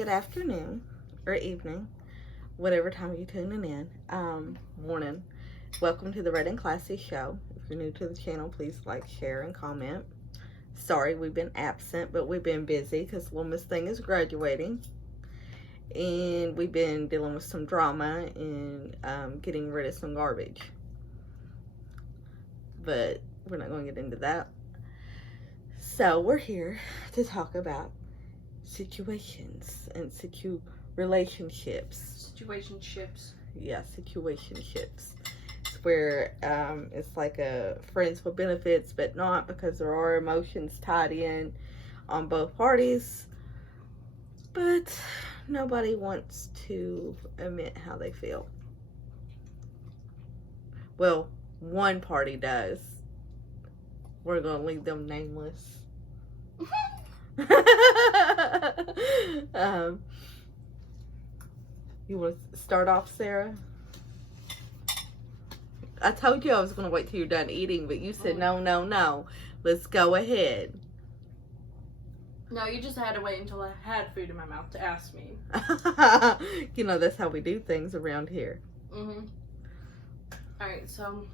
good afternoon, or evening, whatever time you're tuning in. Morning. Welcome to the Red and Classy Show. If you're new to the channel, please like, share, and comment. Sorry we've been absent, but we've been busy because little Miss Thing is graduating. And we've been dealing with some drama and getting rid of some garbage. But we're not going to get into that. So we're here to talk about situations and relationships. Situationships. Yeah, situationships. It's where it's like a friends with benefits, but not, because there are emotions tied in on both parties. But nobody wants to admit how they feel. Well, one party does. We're going to leave them nameless. You want to start off, Sarah? I told you I was going to wait till you're done eating, but you said no. Let's go ahead. No, you just had to wait until I had food in my mouth to ask me. You know, that's how we do things around here. Alright, so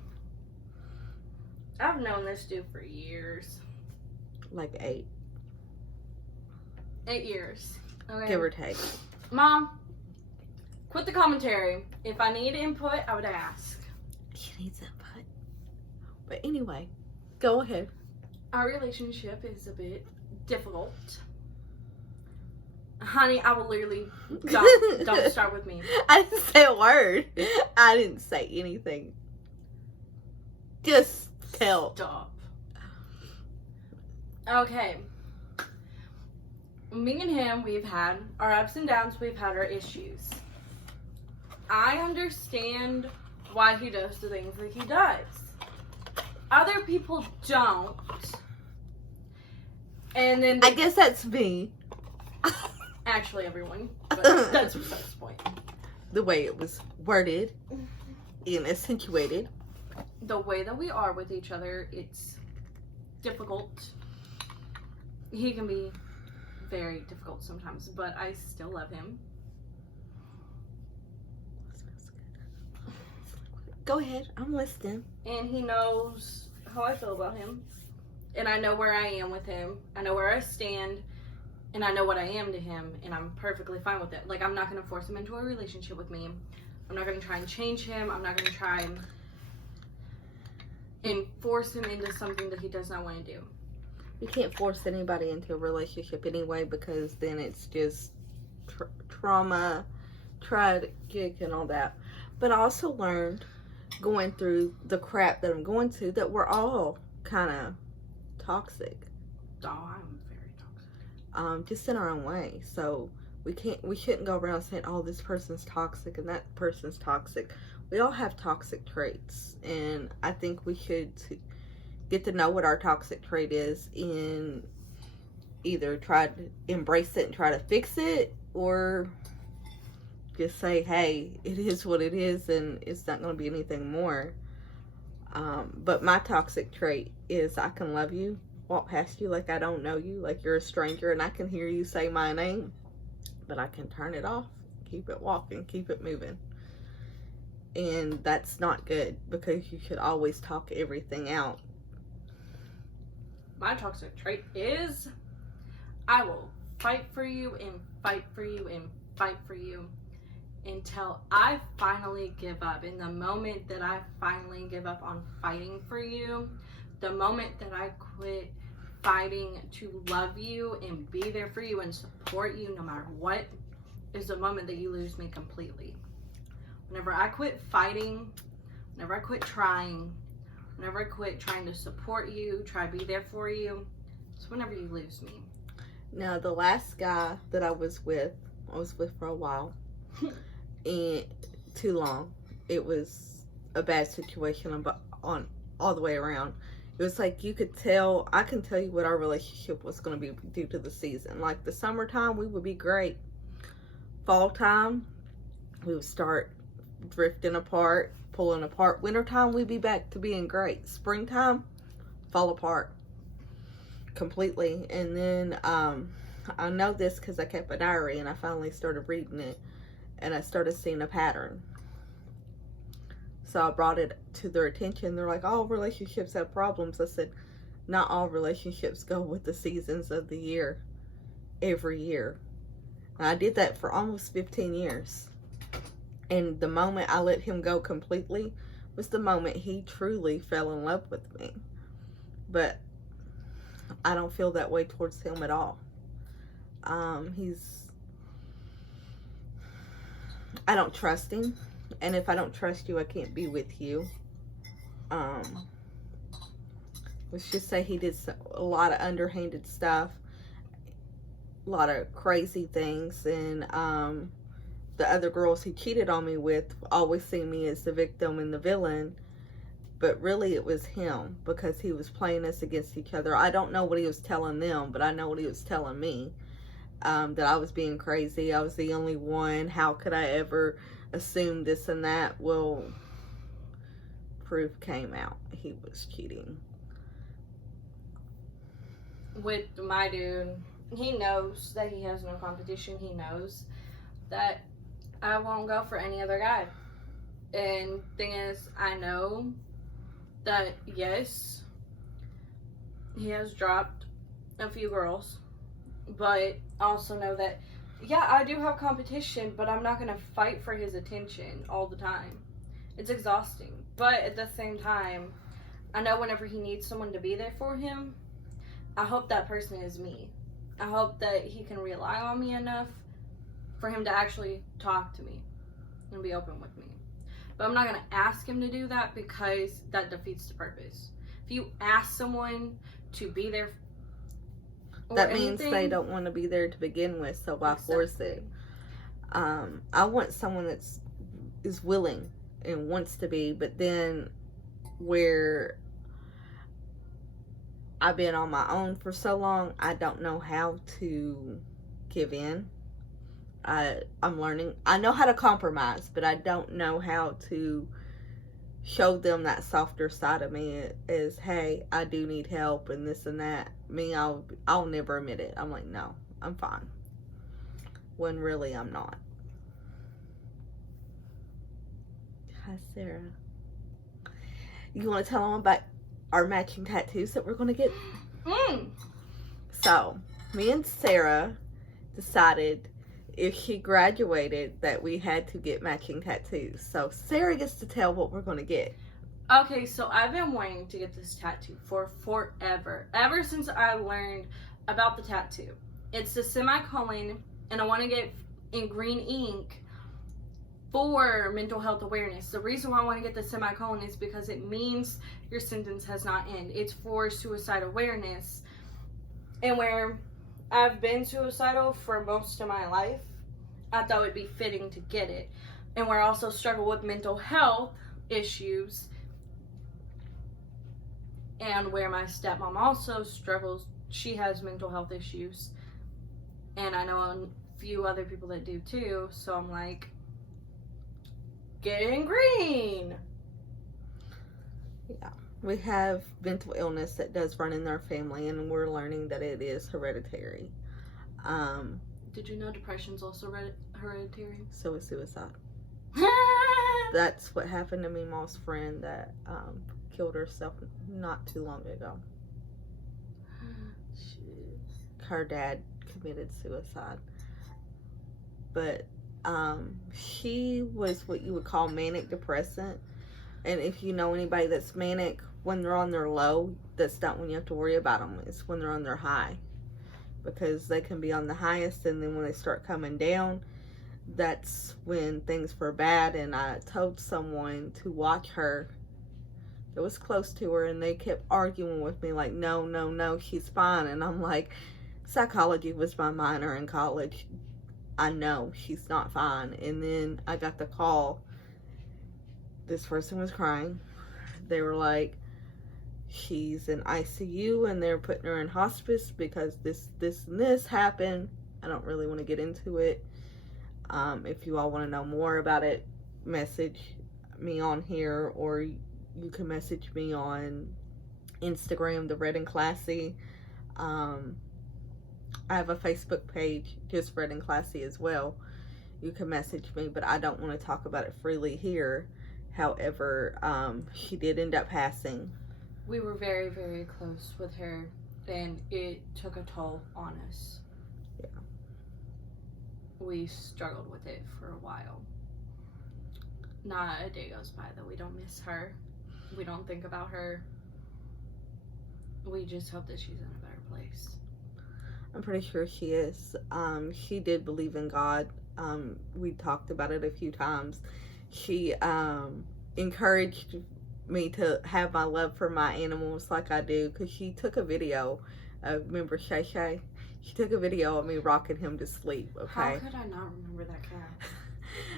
I've known this dude for years. Like 8. 8 years. Okay. Give or take. Mom, quit the commentary. If I need input, I would ask. She needs input. But anyway, go ahead. Our relationship is a bit difficult. Honey, I will literally don't start with me. I didn't say a word. I didn't say anything. Just tell. Stop. Okay. Me and him, we've had our ups and downs, we've had our issues. I understand why he does the things that he does. Other people don't. And then I guess that's me. actually everyone, but that's besides the point. The way it was worded and accentuated. The way that we are with each other, it's difficult. He can be very difficult sometimes, but I still love him. Go ahead, I'm listening. And he knows how I feel about him. And I know where I am with him. I know where I stand. And I know what I am to him. And I'm perfectly fine with it. Like, I'm not going to force him into a relationship with me. I'm not going to try and change him. I'm not going to try and force him into something that he does not want to do. You can't force anybody into a relationship anyway, because then it's just trauma, tragic, and all that. But I also learned, going through the crap that I'm going through, that we're all kind of toxic. Oh, I'm very toxic. Just in our own way. So we shouldn't go around saying, oh, this person's toxic and that person's toxic. We all have toxic traits, and I think we should get to know what our toxic trait is and either try to embrace it and try to fix it, or just say, hey, it is what it is and it's not going to be anything more. But my toxic trait is I can love you, walk past you like I don't know you, like you're a stranger, and I can hear you say my name, but I can turn it off, keep it walking, keep it moving. And that's not good, because you should always talk everything out. My toxic trait is I will fight for you and fight for you and fight for you until I finally give up. And the moment that I finally give up on fighting for you, the moment that I quit fighting to love you and be there for you and support you no matter what, is the moment that you lose me completely. Whenever I quit fighting, whenever I quit trying, whenever I quit trying to support you, try to be there for you, it's whenever you lose me. Now, the last guy that I was with for a while. And too long. It was a bad situation on all the way around. It was like you could tell, I can tell you what our relationship was going to be due to the season. Like the summertime, we would be great. Fall time, we would start drifting apart, pulling apart. Wintertime, we'd be back to being great. Springtime, fall apart completely. And then I know this because I kept a diary and I finally started reading it and I started seeing a pattern. So I brought it to their attention. They're like, all relationships have problems. I said, not all relationships go with the seasons of the year every year. And I did that for almost 15 years. And the moment I let him go completely was the moment he truly fell in love with me. But I don't feel that way towards him at all. I don't trust him. And if I don't trust you, I can't be with you. Let's just say he did a lot of underhanded stuff, a lot of crazy things, and the other girls he cheated on me with always see me as the victim and the villain, but really it was him because he was playing us against each other. I don't know what he was telling them, but I know what he was telling me, that I was being crazy. I was the only one. How could I ever assume this and that? Well, proof came out. He was cheating. With my dude, he knows that he has no competition. He knows that I won't go for any other guy. And thing is, I know that yes, he has dropped a few girls, but I also know that yeah, I do have competition, but I'm not gonna fight for his attention all the time. It's exhausting. But at the same time, I know whenever he needs someone to be there for him, I hope that person is me. I hope that he can rely on me enough for him to actually talk to me and be open with me. But I'm not going to ask him to do that because that defeats the purpose. If you ask someone to be there that means they don't want to be there to begin with, so why force it? I want someone is willing and wants to be, but then where I've been on my own for so long, I don't know how to give in. I'm learning. I know how to compromise, but I don't know how to show them that softer side of me is, hey, I do need help and this and that. Me, I'll never admit it. I'm like, no, I'm fine. When really I'm not. Hi, Sarah. You want to tell them about our matching tattoos that we're going to get? So, me and Sarah decided if she graduated that we had to get matching tattoos. So, Sarah gets to tell what we're going to get. Okay, so I've been wanting to get this tattoo for forever. Ever since I learned about the tattoo. It's the semicolon, and I want to get in green ink for mental health awareness. The reason why I want to get the semicolon is because it means your sentence has not ended. It's for suicide awareness. And where I've been suicidal for most of my life, I thought it would be fitting to get it. And where I also struggle with mental health issues, and where my stepmom also struggles, she has mental health issues. And I know a few other people that do too, so I'm like, get it in green. Yeah. We have mental illness that does run in our family, and we're learning that it is hereditary. Did you know depression's also hereditary? So is suicide. That's what happened to Meemaw's friend that killed herself not too long ago. Her dad committed suicide. But she was what you would call manic depressant. And if you know anybody that's manic, when they're on their low, that's not when you have to worry about them. It's when they're on their high. Because they can be on the highest, and then when they start coming down, that's when things were bad. And I told someone to watch her that was close to her, and they kept arguing with me like, no, she's fine. And I'm like, psychology was my minor in college. I know she's not fine. And then I got the call. This person was crying. They were like, she's in ICU and they're putting her in hospice because this and this happened. I don't really want to get into it. If you all want to know more about it, message me on here, or you can message me on Instagram, the Red and Classy. I have a Facebook page, just Red and Classy as well. You can message me, but I don't want to talk about it freely here. However, she did end up passing. We were very, very close with her, and it took a toll on us. Yeah. We struggled with it for a while. Not a day goes by that we don't miss her. We don't think about her. We just hope that she's in a better place. I'm pretty sure she is. She did believe in God. We talked about it a few times. She encouraged me to have my love for my animals like I do, because she took a video of, remember Shay Shay? She took a video of me rocking him to sleep, okay? How could I not remember that cat?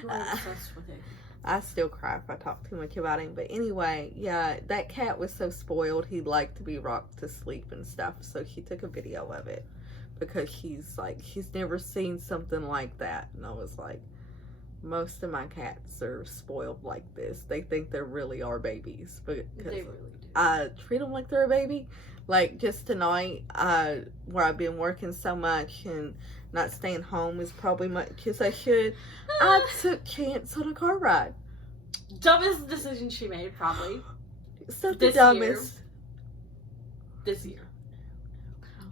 You were obsessed with it. I still cry if I talk too much about him. But anyway, yeah, that cat was so spoiled. He liked to be rocked to sleep and stuff. So she took a video of it, because she's never seen something like that. And I was like, most of my cats are spoiled like this. They think they really are babies. But They really do. I treat them like they're a baby. Like just tonight, where I've been working so much and not staying home as probably much as I should, I took chance on a car ride. Dumbest decision she made, probably. It's not the dumbest. This year.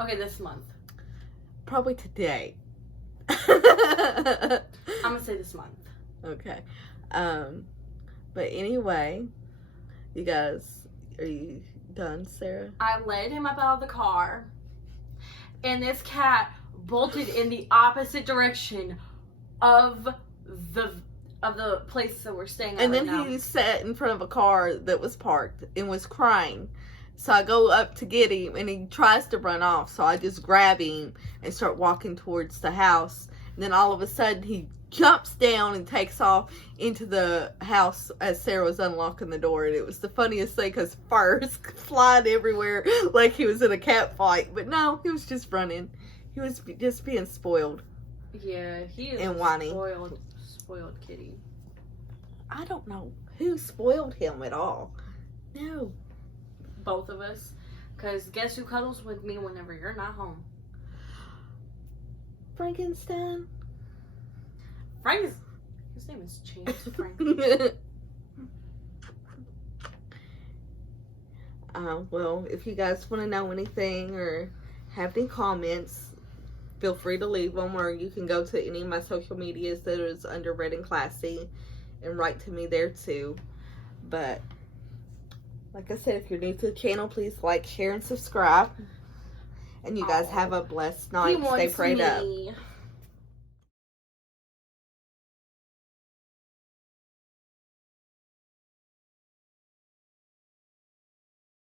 Okay, this month. Probably today. I'm gonna say this month. Okay. But anyway, you guys, are you done, Sarah? I led him up out of the car, and this cat bolted in the opposite direction of the place that we're staying at. And right then now. he sat in front of a car that was parked and was crying. So I go up to get him, and he tries to run off. So I just grab him and start walking towards the house. And then all of a sudden, he jumps down and takes off into the house as Sarah was unlocking the door. And it was the funniest thing, because furs flying everywhere like he was in a cat fight. But no, he was just running. He was just being spoiled. Yeah, he is and a whiny. spoiled kitty. I don't know who spoiled him at all. No. Both of us. Because guess who cuddles with me whenever you're not home? Frankenstein? His name is James Frank. Well, if you guys want to know anything or have any comments, feel free to leave them, or you can go to any of my social medias that is under Red and Classy and write to me there too. But like I said, if you're new to the channel, please like, share, and subscribe. And you guys have a blessed night. Stay prayed up.